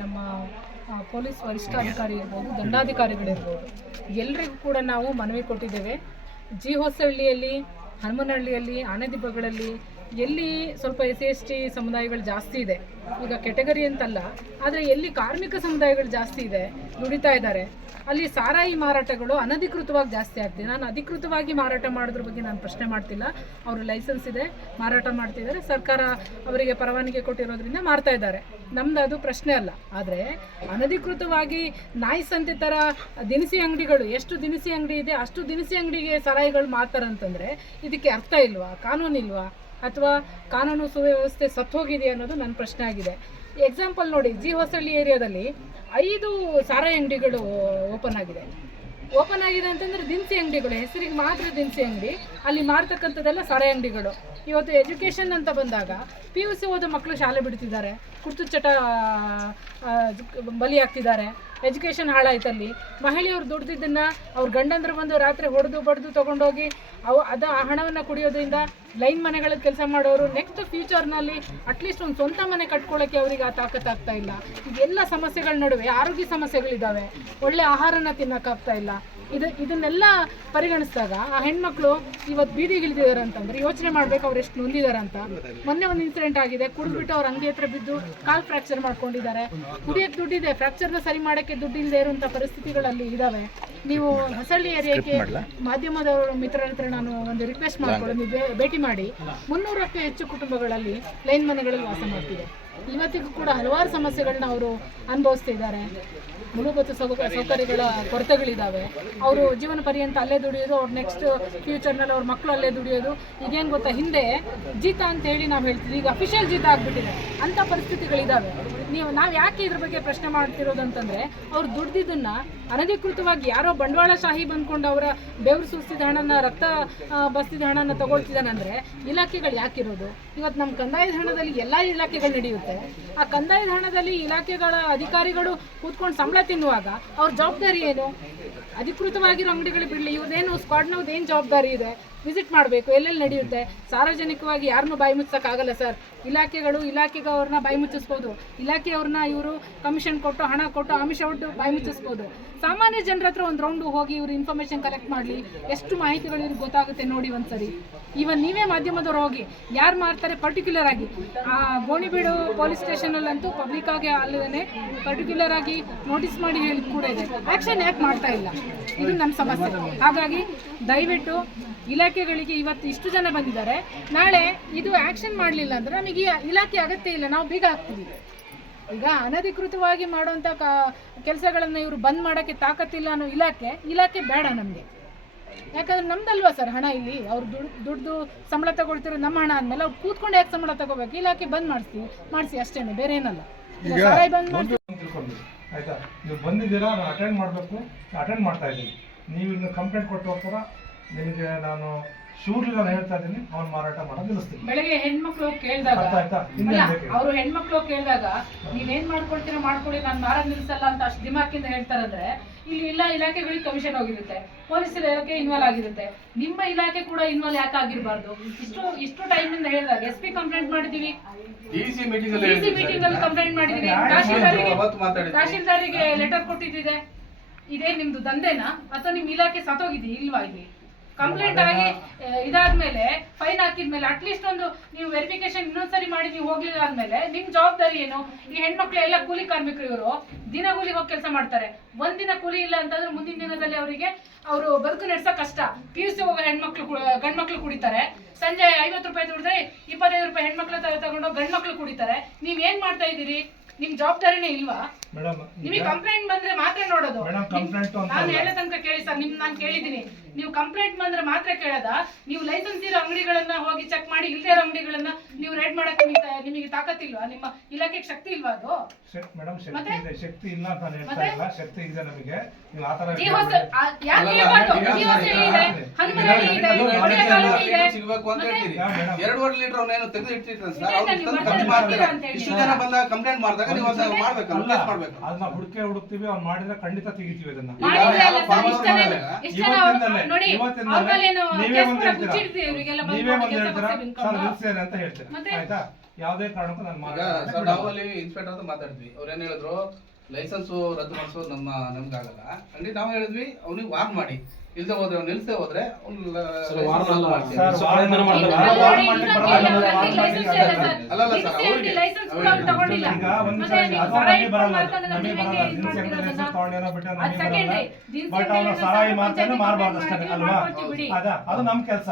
ನಮ್ಮ ಪೊಲೀಸ್ ವರಿಷ್ಠಾಧಿಕಾರಿ ಇರ್ಬೋದು ದಂಡಾಧಿಕಾರಿಗಳಿರ್ಬೋದು ಎಲ್ರಿಗೂ ಕೂಡ ನಾವು ಮನವಿ ಕೊಟ್ಟಿದ್ದೇವೆ. ಜಿ ಹೊಸಹಳ್ಳಿಯಲ್ಲಿ ಹನುಮನಹಳ್ಳಿಯಲ್ಲಿ ಆನೆದಿಬ್ಬಗಳಲ್ಲಿ ಎಲ್ಲಿ ಸ್ವಲ್ಪ ಎಸ್ ಸಿ ಎಸ್ ಟಿ ಸಮುದಾಯಗಳು ಜಾಸ್ತಿ ಇದೆ, ಈಗ ಕೆಟಗರಿ ಅಂತಲ್ಲ, ಆದರೆ ಎಲ್ಲಿ ಕಾರ್ಮಿಕ ಸಮುದಾಯಗಳು ಜಾಸ್ತಿ ಇದೆ ದುಡಿತಾ ಇದ್ದಾರೆ, ಅಲ್ಲಿ ಸಾರಾಯಿ ಮಾರಾಟಗಳು ಅನಧಿಕೃತವಾಗಿ ಜಾಸ್ತಿ ಆಗ್ತಿದೆ. ನಾನು ಅಧಿಕೃತವಾಗಿ ಮಾರಾಟ ಮಾಡೋದ್ರ ಬಗ್ಗೆ ನಾನು ಪ್ರಶ್ನೆ ಮಾಡ್ತಿಲ್ಲ. ಅವರು ಲೈಸೆನ್ಸ್ ಇದೆ, ಮಾರಾಟ ಮಾಡ್ತಿದ್ದಾರೆ, ಸರ್ಕಾರ ಅವರಿಗೆ ಪರವಾನಗಿ ಕೊಟ್ಟಿರೋದ್ರಿಂದ ಮಾರ್ತಾ ಇದ್ದಾರೆ. ನಮ್ದು ಅದು ಪ್ರಶ್ನೆ ಅಲ್ಲ. ಆದರೆ ಅನಧಿಕೃತವಾಗಿ ನಾಯಿ ಸಂತೆ ಥರ ದಿನಸಿ ಅಂಗಡಿಗಳು, ಎಷ್ಟು ದಿನಸಿ ಅಂಗಡಿ ಇದೆ, ಅಷ್ಟು ದಿನಸಿ ಅಂಗಡಿಗೆ ಸಾರಾಯಿಗಳು ಮಾರ್ತಾರಂತಂದರೆ, ಇದಕ್ಕೆ ಅರ್ಥ ಇಲ್ವಾ, ಕಾನೂನು ಇಲ್ವಾ? ಅಥವಾ ಕಾನೂನು ಸುವ್ಯವಸ್ಥೆ ಸತ್ತೋಗಿದೆ ಅನ್ನೋದು ನನ್ನ ಪ್ರಶ್ನೆ ಆಗಿದೆ. ಎಕ್ಸಾಂಪಲ್ ನೋಡಿ, ಜಿ ಹೊಸಳ್ಳಿ ಏರಿಯಾದಲ್ಲಿ ಐದು ಸಾರಾಯಿ ಅಂಗಡಿಗಳು ಓಪನ್ ಆಗಿದೆ. ಓಪನ್ ಆಗಿದೆ ಅಂತಂದ್ರೆ ದಿನಸಿ ಅಂಗಡಿಗಳು, ಹೆಸರಿಗೆ ಮಾತ್ರ ದಿನಸಿ ಅಂಗಡಿ, ಅಲ್ಲಿ ಮಾರ್ತಕ್ಕಂಥದ್ದೆಲ್ಲ ಸಾರಾಯಿ ಅಂಗಡಿಗಳು. ಇವತ್ತು ಎಜುಕೇಷನ್ ಅಂತ ಬಂದಾಗ ಪಿ ಯು ಸಿ ಓದೋ ಮಕ್ಕಳು ಶಾಲೆ ಬಿಡ್ತಿದ್ದಾರೆ. ಕುರ್ತು ಚಟ ಬಲಿಯಾಗ್ತಿದ್ದಾರೆ ಎಜುಕೇಷನ್ ಹಾಳಾಯ್ತಲ್ಲಿ. ಮಹಿಳೆಯರು ದುಡ್ದಿದ್ದನ್ನು ಅವ್ರ ಗಂಡಂದ್ರು ಬಂದು ರಾತ್ರಿ ಹೊಡೆದು ಬಡ್ದು ತೊಗೊಂಡೋಗಿ ಅವು, ಅದು ಆ ಹಣವನ್ನು ಕುಡಿಯೋದ್ರಿಂದ ಲೈನ್ ಮನೆಗಳಲ್ಲಿ ಕೆಲಸ ಮಾಡೋರು ನೆಕ್ಸ್ಟ್ ಫ್ಯೂಚರ್ನಲ್ಲಿ ಅಟ್ಲೀಸ್ಟ್ ಒಂದು ಸ್ವಂತ ಮನೆ ಕಟ್ಕೊಳ್ಳೋಕ್ಕೆ ಅವರಿಗೆ ಆ ತಾಕತ್ತಾಗ್ತಾ ಇಲ್ಲ. ಇದೆಲ್ಲ ಸಮಸ್ಯೆಗಳ ನಡುವೆ ಆರೋಗ್ಯ ಸಮಸ್ಯೆಗಳಿದ್ದಾವೆ ಒಳ್ಳೆ ಆಹಾರನ ತಿನ್ನೋಕ್ಕಾಗ್ತಾ ಇಲ್ಲ. ಇದು ಇದನ್ನೆಲ್ಲ ಪರಿಗಣಿಸಿದಾಗ ಆ ಹೆಣ್ಮಕ್ಳು ಇವತ್ತು ಬೀದಿಗಿಳಿದಿದ್ದಾರೆ ಅಂತಂದ್ರೆ ಯೋಚನೆ ಮಾಡ್ಬೇಕು ಅವ್ರು ಎಷ್ಟು ನೊಂದಿದ್ದಾರೆ ಅಂತ. ಮೊನ್ನೆ ಒಂದು ಇನ್ಸಿಡೆಂಟ್ ಆಗಿದೆ ಕುಡಿದ್ಬಿಟ್ಟು ಅವ್ರ ಅಂಗಿ ಹತ್ರ ಬಿದ್ದು ಕಾಲ್ ಫ್ರಾಕ್ಚರ್ ಮಾಡ್ಕೊಂಡಿದ್ದಾರೆ. ಕುಡಿಯೋಕ್ಕೆ ದುಡ್ಡಿದೆ ಫ್ರಾಕ್ಚರ್ನ ಸರಿ ಮಾಡೋಕ್ಕೆ ದುಡ್ಡಿಲ್ಲದೆ ಇರುವಂಥ ಪರಿಸ್ಥಿತಿಗಳಲ್ಲಿ ಇದಾವೆ. ನೀವು ಹೊಸಳ್ಳಿ ಏರಿಯಾಕ್ಕೆ ಮಾಧ್ಯಮದವರು ಮಿತ್ರರ ಹತ್ರ ನಾನು ಒಂದು ರಿಕ್ವೆಸ್ಟ್ ಮಾಡ್ಕೊಂಡು ಭೇಟಿ ಮಾಡಿ. ಮುನ್ನೂರಕ್ಕೂ ಹೆಚ್ಚು ಕುಟುಂಬಗಳಲ್ಲಿ ಲೈನ್ ಮನೆಗಳಲ್ಲಿ ವಾಸ ಮಾಡ್ತಿದೆ. ಇವತ್ತಿಗೂ ಕೂಡ ಹಲವಾರು ಸಮಸ್ಯೆಗಳನ್ನ ಅವರು ಅನುಭವಿಸ್ತಾ ಇದ್ದಾರೆ ಮೂಲಭೂತ ಸೌಕ, ಸೌಕರ್ಯಗಳ ಕೊರತೆಗಳಿದ್ದಾವೆ ಅವರು ಜೀವನ ಪರ್ಯಂತ ಅಲ್ಲೇ ದುಡಿಯೋದು, ಅವ್ರು ನೆಕ್ಸ್ಟ್ ಫ್ಯೂಚರ್ನಲ್ಲಿ ಅವ್ರ ಮಕ್ಕಳು ಅಲ್ಲೇ ದುಡಿಯೋದು, ಈಗೇನು ಗೊತ್ತಾ? ಹಿಂದೆ ಜೀತ ಅಂತ ಹೇಳಿ ನಾವು ಹೇಳ್ತೀವಿ ಈಗ ಅಫಿಷಿಯಲ್ ಜೀತ ಆಗ್ಬಿಟ್ಟಿದೆ. ಅಂಥ ಪರಿಸ್ಥಿತಿಗಳಿದ್ದಾವೆ ನೀವು, ನಾವು ಯಾಕೆ ಇದ್ರ ಬಗ್ಗೆ ಪ್ರಶ್ನೆ ಮಾಡ್ತಿರೋದು ಅಂತಂದರೆ ಅವ್ರು ದುಡ್ದಿದ್ದನ್ನ ಅನಧಿಕೃತವಾಗಿ ಯಾರೋ ಬಂಡವಾಳಶಾಹಿ ಬಂದ್ಕೊಂಡು ಅವರ ಬೆವರು ಸುರಿಸಿದ ಹಣನ, ರಕ್ತ ಬಸ್ತಿದ ಹಣನ ತಗೊಳ್ತಿದ್ದಾನಂದ್ರೆ ಇಲಾಖೆಗಳು ಯಾಕಿರೋದು ಇವತ್ತು ನಮ್ಮ ಕಂದಾಯದ ಹಣದಲ್ಲಿ ಎಲ್ಲ ಇಲಾಖೆಗಳು ನಡೆಯುತ್ತೆ. ಆ ಕಂದಾಯದ ಹಣದಲ್ಲಿ ಇಲಾಖೆಗಳ ಅಧಿಕಾರಿಗಳು ಕೂತ್ಕೊಂಡು ಸಂಬಳ ತಿನ್ನುವಾಗ ಅವ್ರ ಜವಾಬ್ದಾರಿ ಏನು? ಅಧಿಕೃತವಾಗಿರೋ ಅಂಗಡಿಗಳು ಬಿಡಲಿ ಇವ್ರದ್ದೇನು ಸ್ಕ್ವಾಡ್ನವ್ರದ್ದು ಏನು ಜವಾಬ್ದಾರಿ ಇದೆ? ವಿಸಿಟ್ ಮಾಡಬೇಕು, ಎಲ್ಲೆಲ್ಲಿ ನಡೆಯುತ್ತೆ? ಸಾರ್ವಜನಿಕವಾಗಿ ಯಾರನ್ನೂ ಬಾಯಿ ಮುಚ್ಚಕ್ಕಾಗಲ್ಲ ಸರ್. ಇಲಾಖೆಗಳು ಇಲಾಖೆಗೆ ಅವ್ರನ್ನ ಬಾಯಿ ಮುಚ್ಚಿಸ್ಬೋದು. ಇಲಾಖೆಯವ್ರನ್ನ ಇವರು ಕಮಿಷನ್ ಕೊಟ್ಟು, ಹಣ ಕೊಟ್ಟು ಆಮಿಷ ಒಟ್ಟು ಬಾಯಿ ಮುಚ್ಚಿಸ್ಬೋದು. ಸಾಮಾನ್ಯ ಜನರ ಹತ್ರ ಒಂದು ರೌಂಡು ಹೋಗಿ ಇವರು ಇನ್ಫಾರ್ಮೇಷನ್ ಕಲೆಕ್ಟ್ ಮಾಡಲಿ. ಎಷ್ಟು ಮಾಹಿತಿಗಳು ಇವ್ರಿಗೆ ಗೊತ್ತಾಗುತ್ತೆ ನೋಡಿ ಒಂದ್ಸರಿ ಇವನ್ ನೀವೇ ಮಾಧ್ಯಮದವ್ರು ಹೋಗಿ, ಯಾರು ಮಾಡ್ತಾರೆ ಪರ್ಟಿಕ್ಯುಲರ್ ಆಗಿ. ಆ ಗೋಣಿಬೀಡು ಪೊಲೀಸ್ ಸ್ಟೇಷನಲ್ಲಂತೂ ಪಬ್ಲಿಕ್ ಆಗಿ ಅಲ್ಲದೇ ಪರ್ಟಿಕ್ಯುಲರ್ ಆಗಿ ನೋಟಿಸ್ ಮಾಡಿ ಹೇಳಿ ಕೂಡ ಇದೆ. ಆಕ್ಷನ್ ಯಾಕೆ ಮಾಡ್ತಾ ಇಲ್ಲ? ಇದು ನಮ್ಮ ಸಮಸ್ಯೆ. ಹಾಗಾಗಿ ದಯವಿಟ್ಟು ಇಲಾಖೆಗಳಿಗೆ ಇವತ್ತು ಇಷ್ಟು ಜನ ಬಂದಿದ್ದಾರೆ. ನಾಳೆ ಇದು ಆಕ್ಷನ್ ಮಾಡಲಿಲ್ಲ ಅಂದ್ರೆ ನಮಗೆ ಈ ಇಲಾಖೆ ಅಗತ್ಯ ಇಲ್ಲ. ನಾವು ಬೀಗ ಹಾಕ್ತೀವಿ ಈಗ ಅನಧಿಕೃತವಾಗಿ ಮಾಡುವಂಥ ಕ ಕೆಲಸಗಳನ್ನು ಇವರು ಬಂದ್ ಮಾಡೋಕ್ಕೆ ತಾಕತ್ತಿಲ್ಲ ಅನ್ನೋ ಇಲಾಖೆ ಇಲಾಖೆ ಬೇಡ ನಮಗೆ. ಯಾಕಂದ್ರೆ ನಮ್ದಲ್ವಾ ಸರ್ ಹಣ ಇಲ್ಲಿ? ಅವ್ರು ದುಡ್ಡು ದುಡ್ಡು ಸಂಬಳ ತಗೊಳ್ತಿರೋ ನಮ್ಮ ಹಣ ಆದ್ಮೇಲೆ ಅವ್ರು ಕೂತ್ಕೊಂಡು ಯಾಕೆ ಸಂಬಳ ತಗೋಬೇಕು? ಇಲಾಖೆ ಬಂದ್ ಮಾಡಿಸ್ತೀವಿ ಮಾಡಿಸಿ ಅಷ್ಟೇನೆ ಬೇರೆ ಏನಲ್ಲ ಆಯ್ತಾ? ನೀವು ಬಂದಿದ್ದೀರಾ, ನಾನು ಅಟೆಂಡ್ ಮಾಡಬೇಕು ಅಟೆಂಡ್ ಮಾಡ್ತಾ ಇದ್ದೀನಿ. ನೀವು ಇನ್ನು ಕಂಪ್ಲೇಂಟ್ ಕೊಟ್ಟು ಹೋಗ್ತಾರ? ನಿಮಗೆ ನಾನು ಶೂರ್ಲಿ ನಾನು ಹೇಳ್ತಾ ಇದ್ದೀನಿ ಅವ್ನು ಮಾರಾಟ ಮಾಡೋದು ನಿಲ್ಲಿಸ್ತೀನಿ. ಬೆಳಗ್ಗೆ ಹೆಣ್ಮಕ್ಳು ಕೇಳಿದಾಗ ಅರ್ಥ ಆಯ್ತಾ? ಇನ್ನೇನು ಬೇಕು ಅವರು ಹೆಣ್ಮಕ್ಳು ಕೇಳಿದಾಗ ನೀವೇನ್ ಮಾಡ್ಕೊಳ್ತೀರಾ ಮಾಡ್ಕೊಳ್ಳಿ ನಾನು ಮಾರಾಟ ನಿಲ್ಸಲ್ಲ ಅಂತ ಅಷ್ಟು ದಿಮಾಕಿಂದ ಹೇಳ್ತಾರಂದ್ರೆ ಇಲ್ಲಿ ಎಲ್ಲ ಇಲಾಖೆಗಳಿಗೆ ಕಮಿಷನ್ ಹೋಗಿರುತ್ತೆ ಪೊಲೀಸ್ ಇಲಾಖೆ ಇನ್ವಾಲ್ವ್ ಆಗಿರುತ್ತೆ. ನಿಮ್ಮ ಇಲಾಖೆ ಕೂಡ ಇನ್ವಾಲ್ವ್ ಯಾಕೆ ಆಗಿರಬಾರ್ದು? ಇಷ್ಟು ಇಷ್ಟು ಟೈಮ್ ಇಂದ ಹೇಳಿದಾಗ ಎಸ್ ಪಿ ಕಂಪ್ಲೇಂಟ್ ಮಾಡಿದೀವಿ ಡಿಸಿ ಮೀಟಿಂಗ್ ಅಲ್ಲಿ ಮೀಟಿಂಗ್ ಅಲ್ಲಿ ಕಂಪ್ಲೇಂಟ್ ಮಾಡಿದೀವಿ ತಹಶೀಲ್ದಾರಿಗೆ ಅವತ್ತು ಮಾತಾಡಿದ್ವಿ ತಹಶೀಲ್ದಾರಿಗೆ ಲೆಟರ್ ಕೊಟ್ಟಿದ್ದಿದೆ. ಇದೇ ನಿಮ್ದು ದಂಧೆನಾ? ಅಥವಾ ನಿಮ್ ಇಲಾಖೆ ಸತ್ತೋಗಿದೆ ಇಲ್ವಾ ಇಲ್ಲಿ? ಕಂಪ್ಲೇಂಟ್ ಆಗಿ ಇದಾದ್ಮೇಲೆ ಫೈನ್ ಹಾಕಿದ್ಮೇಲೆ ಅಟ್ಲೀಸ್ಟ್ ಒಂದು ನೀವು ವೆರಿಫಿಕೇಶನ್ ಇನ್ನೊಂದ್ಸರಿ ಮಾಡಿ, ನೀವು ಹೋಗ್ಲಿಲ್ಲ ಆದ್ಮೇಲೆ, ನಿಮ್ ಜವಾಬ್ದಾರಿ ಏನು? ಈ ಹೆಣ್ಮಕ್ಳು ಎಲ್ಲ ಕೂಲಿ ಕಾರ್ಮಿಕರು ಇವರು, ದಿನ ಕೂಲಿ ಹೋಗಿ ಕೆಲಸ ಮಾಡ್ತಾರೆ. ಒಂದಿನ ಕೂಲಿ ಇಲ್ಲ ಅಂತಂದ್ರೆ ಮುಂದಿನ ದಿನದಲ್ಲಿ ಅವರಿಗೆ ಅವರು ಬದುಕು ನಡೆಸೋ ಕಷ್ಟ. ಪಿ ಯು ಸಿ ಹೋಗೋ ಹೆಣ್ಮಕ್ಳು ಗಂಡ್ಮಕ್ಳು ಕುಡಿತಾರೆ. ಸಂಜೆ ಐವತ್ತು ರೂಪಾಯಿ ದುಡಿದ್ರೆ ಇಪ್ಪತ್ತೈದು ರೂಪಾಯಿ ಹೆಣ್ಮಕ್ಳು ತಗೊಂಡು ಗಂಡ್ಮಕ್ಳು ಕುಡಿತಾರೆ. ನೀವ್ ಏನ್ ಮಾಡ್ತಾ ಇದ್ದೀರಿ? ನಿಮ್ ಜವಾಬ್ದಾರಿನೇ ಇಲ್ವಾ? ಮೇಡಮ್ ನಿಮಗೆ ಕಂಪ್ಲೇಂಟ್ ಬಂದ್ರೆ ಮಾತ್ರ ನೋಡೋದು. ಮೇಡಮ್ ಕಂಪ್ಲೇಂಟ್ ಅಂತ ನಾನು. ಹೇಳೋ ತನಕ ಕೇಳಿ ಸರ್ ನಿಮ್ ನಾನು ಕೇಳಿದೀನಿ ನೀವು ಕಂಪ್ಲೇಂಟ್ ಬಂದ್ರೆ ಮಾತ್ರ ಕೇಳದ? ನೀವು ಲೈಸೆನ್ಸ್ ಇರೋ ಅಂಗಡಿಗಳನ್ನ ಹೋಗಿ ಚೆಕ್ ಮಾಡಿ ಇಲ್ದೇ ಇರೋ ತಾಕತ್ತಿಲ್ವಾ? ನಿಮ್ಮ ಇಲಾಖೆಗೆ ಶಕ್ತಿ ಇಲ್ವಾ ಅದು? ಮೇಡಮ್ ಶಕ್ತಿ ಇದೆ. ಶಕ್ತಿ ಇಲ್ಲ ಅಂತ ನಾನು ಹೇಳ್ತಾ? ಇಲ್ಲ. ಶಕ್ತಿ ಇದೆ ನಮಗೆ. ನೀವು ಆ ತರ ಯಾಕೆ ಇರ್ಬಾರ್ದು? ಜಿ ಹೊಸಳ್ಳಿ ಇದೆ? ಹನುಮನಹಳ್ಳಿ ಇದೆ ಒಡೆಯ ಕಾಲೋನಿ ಇದೆ. ಸಿಗ್ಬೇಕು ಅಂತ ಮತ್ತೆ? ಹೇಳ್ತೀರಿ ಎರಡೂವರೆ ಲೀಟರ್ ಅವನೇನು ತೆಗೆದು ಇಟ್ಟಿರ್ತಾರೆ ಸರ್? ತಂದು ಮಾಡ್ತಾರೆ. ಇಷ್ಟು ಜನ ಬಂದಾಗ ಕಂಪ್ಲೇಂಟ್ ಮಾಡಿದಾಗ ನೀವು ಅದನ್ನ ಅಲ್ಲ ಮಾಡ್ಬೇಕು. ಅದನ್ನ ಹುಡುಕೆ ಹುಡುಕ್ತೀವಿ ಅವ್ನು ಮಾಡಿದ್ರೆ ಖಂಡಿತ ತೆಗಿತೀವಿ ಅದನ್ನ. ಇವತ್ತಿಂದಲೇ ನೀವೇ ಒಂದು ಹೇಳ್ತೀರಾ? ನೀವೇ ಒಂದು ಹೇಳ್ತೀರಾ? ಸರ್. ಅಂತ ಹೇಳ್ತೀರಾ. ಆಯ್ತಾ? ಯಾವುದೇ ಕಾರಣಕ್ಕೂ ನಾನು ಈಗ ಸರ್ ನಾವು ಅಲ್ಲಿ ಇನ್ಸ್ಪೆಕ್ಟರ್ ಅಂತ ಮಾತಾಡಿದ್ವಿ ಅವ್ರು ಏನು ಹೇಳಿದ್ರು ಲೈಸೆನ್ಸ್ ರದ್ದು ಮಾಡಿಸೋದು ನಮ್ಮ ನಮ್ಗಾಗಲ್ಲ ಅಂದ್ರೆ ನಾವು ಹೇಳಿದ್ವಿ ಅವ್ನಿಗೆ ವಾರ್ನ್ ಮಾಡಿ ಇಲ್ದೆ ಹೋದ್ರೆ ಅವ್ನು ನಿಲ್ಸದೆ ಹೋದ್ರೆ ಅವ್ನು ಸರ್, warn ಅಲ್ಲ. ಸರ್, ವಾರ್ನ್ ವಾರ್ನ್ ಮಾಡ್ತಾರೆ. ಮಾಡ್ತಾರೆ. ಅಲ್ಲ, ವಾರ್ನ್ ಇಲ್ಲ, ಮಾಡ್ತಾರೆ. ಇಲ್ಲ, ಮಾಡ್ತಾರೆ. ಲೈಸೆನ್ಸ್ ಇಲ್ಲ ಸರ್. ಅಲ್ಲ, ಅಲ್ಲ ಸರ್, ದಿನಸಿ ಅವ್ರಿಗೆ. ಲೈಸೆನ್ಸ್ ಕೂಡ ಅವ್ರು ತಗೊಂಡಿಲ್ಲ. ಈಗ ಒಂದ್ ಮತ್ತೆ ನಿಮಿಷ ನೀವು ಅದು ಸಾರಾಯಿ ನಮಗೆ ಬರಲ್ಲ ನಮಗೆ ನೀವು ಬರಲ್ಲ. ಬರಲ್ಲ ಬಟ್ ಸಾರಾಯಿ ಪಂಚಾಯ್ತಿ ಮಾರಬಾರ್ದು ಅಷ್ಟೇ ಅಲ್ವಾ ಬಿಡಿ. ಅದ ಅದು ನಮ್ಮ ಕೆಲಸ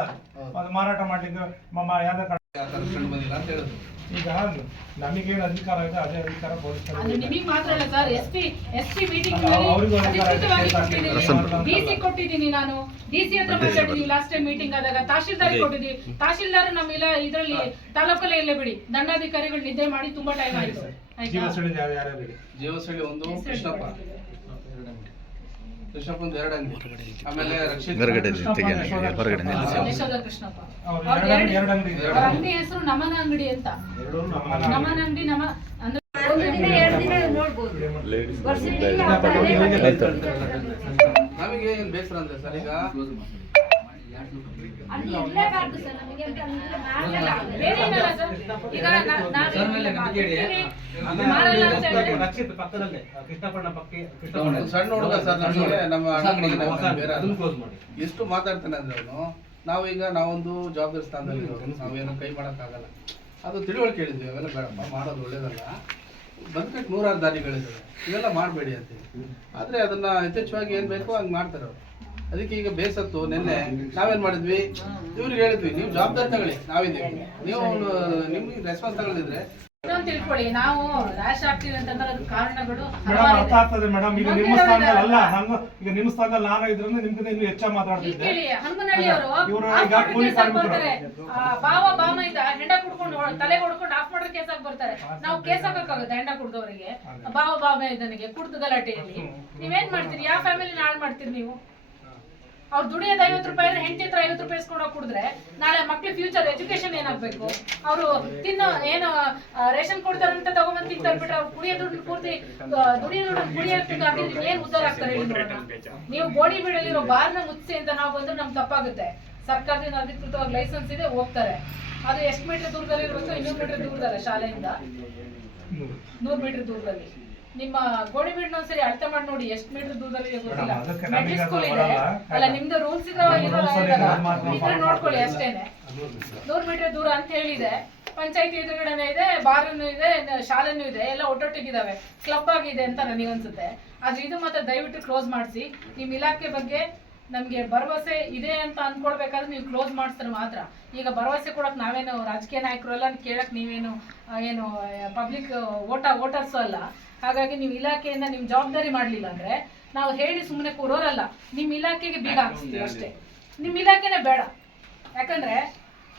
ಅದು ಮಾರಾಟ ಮಾಡ್ಲಿಕ್ಕೆ ಮ- ಮ- ಯಾವ್ದೇ ಕಾರಣ ಆ ಥರ ಕಂಡು ಬಂದಿಲ್ಲ ಅಂತ ಹೇಳಿದ್ರು ಈಗ ನಮಗೇನು ಅಧಿಕಾರ ಇದೆ ಅದೇ ಅಧಿಕಾರ ಪೊಲೀಸ್ ಅದು ನಿಮಗೆ ಮಾತ್ರ ಅಲ್ಲ sir S P S P meeting ಕೊಟ್ಟಿದ್ದೀನಿ. ನಾನು. ಡಿಸಿ ಹತ್ರ ಮಾತಾಡಿದ್ದೀನಿ ಲಾಸ್ಟ್ ಟೈಮ್ ಮೀಟಿಂಗ್ ಆದಾಗ ತಹಶೀಲ್ದಾರ್ ಕೊಟ್ಟಿದ್ದೀವಿ ತಹಶೀಲ್ದಾರ್ ನಮ್ಮ ಇಲ್ಲ ಇದರಲ್ಲಿ ತಾಲೂಕಲ್ಲೇ ಇಲ್ಲೇ ಬಿಡಿ. ದಂಡಾಧಿಕಾರಿಗಳು ನಿದ್ದೆ ಮಾಡಿ ತುಂಬಾ ಟೈಮ್ ಆಯ್ತು. ಜೀವಸಳಿ ಒಂದು ಕೃಷ್ಣಪ್ಪ. ಕೃಷ್ಣಪ್ಪಂದು ಎರಡು ಅಂಗಡಿ ಆಮೇಲೆ ರಕ್ಷಿತ್ ಹೊರಗಡೆ ಹೊರಗಡೆ. ನಿಲ್ಲಿಸಿ. ಯಶೋಧ ಕೃಷ್ಣಪ್ಪ ಅವ್ರು ಎರಡು ಎರಡು- ಎರಡು ಅಂಗಡಿ ಇದೆ. ಅವ್ರ ಅಂಗಡಿ ಹೆಸರು ನಮನ ಅಂಗಡಿ ಅಂತ. ನಮನ ಅಂಗಡಿ. ನಮ ಅಂದ್ರೆ ಒಂದು ದಿನ ಎರಡು ದಿನ ನೋಡ್ಬೋದು. ನಮಗೆ ಏನು ಬೇಸರ ಅಂದ್ರೆ ಸರ್ ಈಗ ಅಲ್ಲಿ ಇರ್ಲೇಬಾರ್ದು ಸರ್ ನಮಗೆ ಅಂತ ಅಂದ್ರೆ ಮಾಡಲ್ಲ. ಬೇರೇನಲ್ಲ ಸರ್? ಈಗ ನಾ- ನಾವೇನ್ ಮಾಡ್ತೀವಿ? ಮಾಡಲ್ಲ ಅಂತ ಹೇಳಿದ್ರೆ ಪಕ್ಕದಲ್ಲೇ ಕೃಷ್ಣಪ್ಪಣ್ಣ ಪಕ್ಕ ಒಂದು ಸಣ್ಣ ಹುಡುಗ ಸರ್ ನಮಗೆ ನಮ್ಮ ಅಂಗಡಿಗೆ ಬೇರೆ ಅದನ್ನ ಕ್ಲೋಸ್ ಮಾಡಿ. ಎಷ್ಟು ಮಾತಾಡ್ತಾನೆ ಅಂದ್ರೆ ಅವನು ನಾವು ಈಗ ನಾವೊಂದು ಜವಾಬ್ದಾರಿ ಸ್ಥಾನದಲ್ಲಿ. ನಾವೇನು ಕೈ ಮಾಡೋಕ್ಕಾಗಲ್ಲ ಅದು ತಿಳುವಳಿಕೆ ಹೇಳಿದ್ವಿ ಅವೆಲ್ಲ ಬೇಡಪ್ಪ ಮಾಡೋದು ಒಳ್ಳೇದಲ್ಲ. ಬದುಕಕ್ಕೆ ನೂರಾರು ದಾರಿಗಳಿದ್ದಾವೆ ಇವೆಲ್ಲ ಮಾಡಬೇಡಿ ಅಂತೇಳಿ ಆದರೆ ಅದನ್ನ ಯಥೇಚ್ಛವಾಗಿ ಏನು ಬೇಕೋ ಹಂಗೆ ಮಾಡ್ತಾರೆ ಅವರು. ಅದಕ್ಕೆ ಈಗ ಬೇಸತ್ತು ನಿನ್ನೆ ನಾವೇನ್ ಮಾಡಿದ್ವಿ? ಇವ್ರಿಗೆ ಹೇಳಿದ್ವಿ ನೀವು ಜವಾಬ್ದಾರಿ ತಗೊಳ್ಳಿ ನಾವಿದ್ದೀವಿ. ನೀವು ನಿಮ್ಗೆ ರೆಸ್ಪಾನ್ಸ್ ತಗೊಳ್ಳಿದ್ರೆ ತಿಳ್ಕೊಳ್ಳಿ ನಾವು ರ್ಯಾಶ್ ಆಗ್ತೀವಿ ಅಂತಂದ್ರೆ ಅದ್ರ ಕಾರಣಗಳು ಮೇಡಮ್ ಅರ್ಥ ಇದೆ. ಆಗ್ತದೆ ಮೇಡಮ್. ಈಗ ನಿಮ್ಮ ಮಂಡ್ಯದವ್ರು ಸ್ಥಾನದಲ್ಲಿ ಅಲ್ಲ ಇದಾರಲ್ಲ? ಹಂಗ ಈಗ ನಿಮ್ಮ ಸ್ಥಾನದಲ್ಲಿ ನಾನು ಇದ್ರಿಂದ ನಿಮ್ಗಿಂತ ಇನ್ನೂ ಹೆಚ್ಚಾಗಿ ಇಲ್ಲಿ ಮಾತಾಡ್ತಿದ್ದೆ ಕೇಳಿ ಹನುಮನಹಳ್ಳಿ ಅವರು ಇವ್ರು ಈಗ ಮಾಡಿದ್ರೆ ಕೂಲಿ ಕೇಸ್ ಕಾರ್ಮಿಕರು. ಆ, ಬಾವ ಬಾಮ ಇದ್ದ ಹೆಂಡ ಕುಡ್ಕೊಂಡು ತಲೆ ಹೊಡ್ಕೊಂಡು ಆಫ್ ಮಾಡಿದ್ರೆ ಕೇಸ್ ಬರ್ತಾರೆ. ನಾವು ಕೇಸ್ ಹಾಕಕ್ಕಾಗುತ್ತೆ ಹೆಂಡ ಕುಡ್ದವರಿಗೆ. ಬಾವ ಬಾಮ ಇದ್ದನಿಗೆ ಕುಡ್ದು ಗಲಾಟೆಯಲ್ಲಿ. ನೀವೇನ್ ಮಾಡ್ತೀರಿ? ಯಾವ ಫ್ಯಾಮಿಲಿ ಹಾಳು ಮಾಡ್ತೀರಿ ನೀವು? ಅವ್ರು ದುಡಿಯೋದು ಐವತ್ತು ರೂಪಾಯಿ ಅಂದ್ರೆ ಹೆಂಡತಿ ಹತ್ರ ಐವತ್ತು ರೂಪಾಯಿ ಇಸ್ಕೊಂಡು ಕುಡಿದ್ರೆ ನಾಳೆ ಮಕ್ಳ ಫ್ಯೂಚರ್ ಎಜುಕೇಶನ್ ಏನಾಗ್ಬೇಕು? ಅವರು ತಿನ್ನೋ ಏನು ರೇಷನ್ ಕೊಡ್ತಾರಂತ ತಗೊಂಬಂದು ತಿಂತಾರೆ ಬಿಟ್ರೆ ಅವ್ರು ಕುಡಿಯೋ ದುಡ್ಡು ಪೂರ್ತಿ ದುಡಿಯೋ ದುಡ್ಡು ಕುಡಿಯೋದಕ್ಕೆ ಹಾಕಿದ್ರೆ ಏನ್ ಉದ್ದಾರ ಆಗ್ತಾರೆ ನೀವು ಗೋಡಿ ಬೀಡಲ್ಲಿರೋ ಬಾರ್ನ ಮುಚ್ಚಿ ಅಂತ ನಾವು ಬಂದ್ರೆ ನಮ್ಗೆ ತಪ್ಪಾಗುತ್ತೆ. ಸರ್ಕಾರದಿಂದ ಅಧಿಕೃತವಾಗಿ ಲೈಸೆನ್ಸ್ ಇದೆ, ಹೋಗ್ತಾರೆ. ಅದು ಎಷ್ಟು ಮೀಟರ್ ದೂರದಲ್ಲಿ ಇರಬೇಕು ಇನ್ನೂರು ಮೀಟರ್ ದೂರದಲ್ಲ ಶಾಲೆಯಿಂದ? ನೂರು ಮೀಟರ್ ದೂರದಲ್ಲಿ. ನಿಮ್ಮ ಗೋಣಿಬೀಡ್ನ ಸರಿ ಅಳತೆ ಮಾಡಿ ನೋಡಿ ಎಷ್ಟು ಮೀಟರ್ ದೂರದಲ್ಲಿ ಇದೆ ಗೊತ್ತಿಲ್ಲ. ಮೇಡಮ್, ಮೆಟ್ರಿಕ್ ಸ್ಕೂಲ್ ಇದೆ. ಅಲ್ಲ ನಿಮ್ದು ರೂಲ್ಸ್ ಇದ್ರೆ ನೋಡ್ಕೊಳ್ಳಿ. ಅಷ್ಟೇನೆ. ನೂರ್ ಮೀಟರ್ ದೂರ ಅಂತ ಹೇಳಿದೆ. ಪಂಚಾಯತಿ ಎದುರುಗಡೆನೆ ಇದೆ ಬಾರನ್ನು ಇದೆ ಶಾಲೆನೂ ಇದೆ ಎಲ್ಲ ಒಟ್ಟೊಟ್ಟಿಗಿದಾವೆ. ಕ್ಲಬ್ ಆಗಿದೆ ಅಂತ ನನಗನ್ಸುತ್ತೆ. ಆದ್ರೆ ಇದು ಮಾತ್ರ ದಯವಿಟ್ಟು ಕ್ಲೋಸ್ ಮಾಡಿಸಿ. ನಿಮ್ಮ ಇಲಾಖೆ ಬಗ್ಗೆ ನಮ್ಗೆ ಭರವಸೆ ಇದೆ ಅಂತ ಅಂದ್ಕೊಳ್ಬೇಕಾದ್ರೆ ನೀವು ಕ್ಲೋಸ್ ಮಾಡಿಸಿದ್ರೆ ಮಾತ್ರ. ಈಗ ಭರವಸೆ ಕೊಡಕ್ ನಾವೇನು ರಾಜಕೀಯ ನಾಯಕರು ಅಂತ ಕೇಳಕ್ ನೀವೇನು ಏನು ಪಬ್ಲಿಕ್ ಓಟ ವೋಟರ್ಸು ಅಲ್ಲ. ಹಾಗಾಗಿ ನೀವು ಇಲಾಖೆಯಿಂದ ನಿಮ್ಮ ಜವಾಬ್ದಾರಿ ಮಾಡ್ಲಿಲ್ಲ ಅಂದ್ರೆ ನಾವು ಹೇಳಿ ಸುಮ್ಮನೆ ಕೂರೋರಲ್ಲ. ನಿಮ್ ಇಲಾಖೆಗೆ ಬೀಗ ಹಾಕ್ಸ್ತೀವಿ ಅಷ್ಟೇ. ನಿಮ್ ಇಲಾಖೆನೇ ಬೇಡ. ಯಾಕಂದ್ರೆ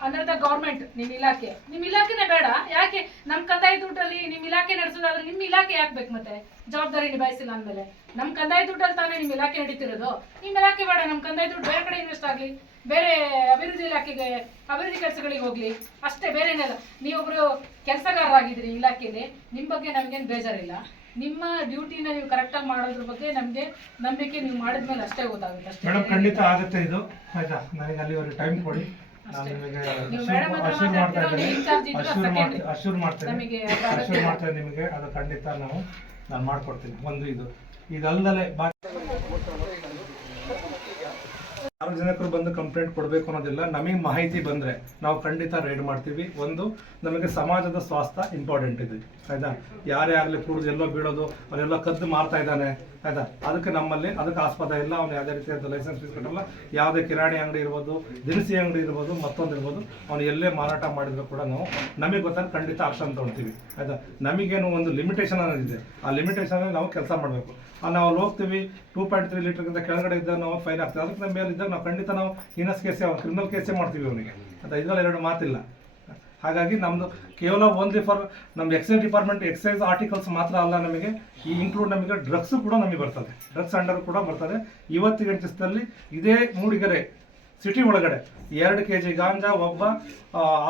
ಅಂಡರ್ ದ ಗೌರ್ಮೆಂಟ್ ನಿಮ್ಮ ಇಲಾಖೆ. ನಿಮ್ಮ ಇಲಾಖೆನೇ ಬೇಡ. ಯಾಕೆ? ನಮ್ಮ ಕಂದಾಯ ದುಡ್ಡಲ್ಲಿ ನಿಮ್ಮ ಇಲಾಖೆ ನಡೆಸೋದಾದ್ರೆ ನಿಮ್ಮ ಇಲಾಖೆ ಯಾಕೆ ಬೇಕು ಮತ್ತೆ? ಜವಾಬ್ದಾರಿ ನಿಭಾಯಿಸಿಲ್ಲ ಅಂದ್ಮೇಲೆ. ನಮ್ ಕಂದಾಯ ದುಡ್ಡಲ್ಲಿ ತಾನೇ ನಿಮ್ಮ ಇಲಾಖೆ ನಡೀತಿರೋದು. ನಿಮ್ ಇಲಾಖೆ ಬೇಡ. ನಮ್ಮ ಕಂದಾಯ ದುಡ್ಡು ಬೇರೆ ಕಡೆ ಇನ್ವೆಸ್ಟ್ ಆಗಲಿ. ಬೇರೆ ಅಭಿವೃದ್ಧಿ ಇಲಾಖೆಗೆ, ಅಭಿವೃದ್ಧಿ ಕೆಲಸಗಳಿಗೆ ಹೋಗ್ಲಿ. ಅಷ್ಟೇ, ಬೇರೆ ಏನಲ್ಲ. ನೀವೊಬ್ರು ಕೆಲಸಗಾರರಾಗಿದ್ದೀರಿ ಇಲಾಖೆಯಲ್ಲಿ. ನಿಮ್ಮ ಬಗ್ಗೆ ನಮ್ಗೇನ್ ಬೇಜಾರಿಲ್ಲ. ನಿಮ್ಮ ಡ್ಯೂಟಿನ ನೀವು ಕರೆಕ್ಟಾಗಿ ಮಾಡೋದ್ರ ಬಗ್ಗೆ ನಮಗೆ ನಂಬಿಕೆ ನೀವು ಮಾಡಿದ್ಮೇಲೆ ಅಷ್ಟೇ ಗೊತ್ತಾಗುತ್ತೆ. ಅಷ್ಟೇ. ಖಂಡಿತ ಆಗುತ್ತೆ ಇದು. ಆಯ್ತಾ? ನನಗೆ ಅಲ್ಲಿವರೆಗೆ ಟೈಮ್ ಕೊಡಿ. ನಾನು. ನಿಮಗೆ ಅಶ್ಯೂರ್ ಮಾಡ್ತಾ ಇದ್ದೀನಿ. ಅಶ್ಯೂರ್ ಮಾಡ್ತೀನಿ ಅಶ್ಯೂರ್ ಮಾಡ್ತೇನೆ ನಮಗೆ ಅದು ಖಂಡಿತ ನಾವು ನಾನು ಮಾಡ್ಕೊಡ್ತೀನಿ. ಒಂದು ಇದು. ಇದಲ್ಲದೆ ಬಾಕಿ ಸಾರ್ವಜನಿಕರು ಬಂದು ಕಂಪ್ಲೇಂಟ್ ಕೊಡಬೇಕು ಅನ್ನೋದಿಲ್ಲ. ನಮಗೆ ಮಾಹಿತಿ ಬಂದರೆ ನಾವು ಖಂಡಿತ ರೈಡ್ ಮಾಡ್ತೀವಿ. ಒಂದು ನಮಗೆ ಸಮಾಜದ ಸ್ವಾಸ್ಥ್ಯ ಇಂಪಾರ್ಟೆಂಟ್ ಇದೆ. ಆಯ್ತಾ? ಯಾರೇ ಆಗಲಿ ಕುಡಿದು ಎಲ್ಲೋ ಬೀಳೋದು ಅವರೆಲ್ಲ ಕದ್ದು ಮಾರ್ತಾ ಇದ್ದಾನೆ ಆಯ್ತಾ? ಅದಕ್ಕೆ ನಮ್ಮಲ್ಲಿ, ಅದಕ್ಕೆ ಆಸ್ಪದ ಇಲ್ಲ, ಅವ್ನು ಯಾವುದೇ ರೀತಿಯಾದ ಲೈಸೆನ್ಸ್ ಫೀಸ್ ಕಟ್ಟಲ್ಲ. ಯಾವುದೇ ಕಿರಾಣಿ ಅಂಗಡಿ ಇರ್ಬೋದು, ದಿನಸಿ ಅಂಗಡಿ ಇರ್ಬೋದು, ಮತ್ತೊಂದು ಇರ್ಬೋದು, ಅವ್ನು ಎಲ್ಲೇ ಮಾರಾಟ ಮಾಡಿದ್ರು ಕೂಡ ನಾವು ನಮಗೆ ಗೊತ್ತಾಗ ಖಂಡಿತ ಆಕ್ಷನ್ ತೊಗೊಳ್ತೀವಿ. ಆಯ್ತಾ? ನಮಗೇನು ಒಂದು ಲಿಮಿಟೇಷನ್ ಅನ್ನೋದಿದೆ ಆ ಲಿಮಿಟೇಷನ್ ನಾವು ಕೆಲಸ ಮಾಡಬೇಕು. ನಾವು ಅಲ್ಲಿ ಹೋಗ್ತೀವಿ ಟೂ ಪಾಯಿಂಟ್ ತ್ರೀ ಲೀಟರ್ಗಿಂತ ಕೆಳಗಡೆ ಇದ್ದಾಗ ನಾವು ಫೈನ್ ಹಾಕ್ತೀವಿ ಅದಕ್ಕೆ ನಮ್ಮ ಮೇಲೆ ಇದ್ದಾಗ ನಾವು ಖಂಡಿತ ನಾವು ಇನಸ್ ಕೇಸೇ ಕ್ರಿಮಿನಲ್ ಕೇಸೇ ಮಾಡ್ತೀವಿ ಅವನಿಗೆ. ಅಂತ ಇದರಲ್ಲಿ ಎರಡು ಮಾತಿಲ್ಲ. ಹಾಗಾಗಿ ನಮ್ಮದು ಕೇವಲ ಓನ್ಲಿ ಫಾರ್ ನಮ್ಮ ಎಕ್ಸೈಸ್ ಡಿಪಾರ್ಟ್ಮೆಂಟ್ ಎಕ್ಸೈಸ್ ಆರ್ಟಿಕಲ್ಸ್ ಮಾತ್ರ ಅಲ್ಲ ನಮಗೆ. ಈ ಇನ್ಕ್ಲೂಡ್ ನಮಗೆ ಡ್ರಗ್ಸ್ ಕೂಡ ನಮಗೆ ಬರ್ತದೆ. ಡ್ರಗ್ಸ್ ಅಂಡರ್ ಕೂಡ ಬರ್ತದೆ. ಇವತ್ತಿನ ದಿವಸದಲ್ಲಿ ಇದೇ ಮೂಡಿಗೆರೆ ಸಿಟಿ ಒಳಗಡೆ ಎರಡು ಕೆ ಜಿ ಗಾಂಜಾ, ಒಬ್ಬ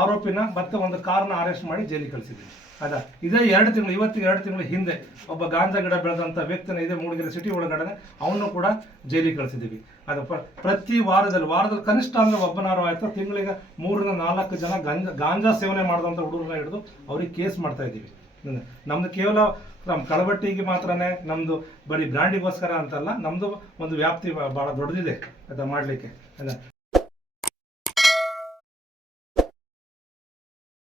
ಆರೋಪಿನ ಮತ್ತೆ ಒಂದು ಕಾರ್ನ ಅರೆಸ್ಟ್ ಮಾಡಿ ಜೈಲಿಗೆ ಕಳಿಸಿದ್ವಿ ಅದ, ಇದೇ ಎರಡು ತಿಂಗಳು, ಇವತ್ತಿಗೆ ಎರಡು ತಿಂಗಳ ಹಿಂದೆ ಒಬ್ಬ ಗಾಂಜಾ ಗಿಡ ಬೆಳೆದಂಥ ವ್ಯಕ್ತಿನ ಇದೇ ಮೂಡಿಗೆರೆ ಸಿಟಿ ಒಳಗಡೆ ಅವನು ಕೂಡ ಜೈಲಿಗೆ ಕಳಿಸಿದ್ದೀವಿ. ಅದು ಪ್ರತಿ ವಾರದಲ್ಲಿ ವಾರದಲ್ಲಿ ಕನಿಷ್ಠ ಅಂದ್ರೆ ಒಬ್ಬನಾರು ಆಯಿತು, ತಿಂಗಳಿಗೆ ಮೂರರಿಂದ ನಾಲ್ಕು ಜನ ಗಂಜಾ, ಗಾಂಜಾ ಸೇವನೆ ಮಾಡಿದಂಥ ಹುಡುಗರನ್ನ ಹಿಡಿದು ಅವ್ರಿಗೆ ಕೇಸ್ ಮಾಡ್ತಾ ಇದ್ದೀವಿ. ನಮ್ದು ಕೇವಲ ನಮ್ಮ ಕಳಬಟ್ಟಿಗೆ ಮಾತ್ರನೇ ನಮ್ದು ಬರೀ ಬ್ರ್ಯಾಂಡಿಗೋಸ್ಕರ ಅಂತಲ್ಲ, ನಮ್ದು ಒಂದು ವ್ಯಾಪ್ತಿ ಭಾಳ ದೊಡ್ಡದಿದೆ, ಅದ ಮಾಡಲಿಕ್ಕೆ.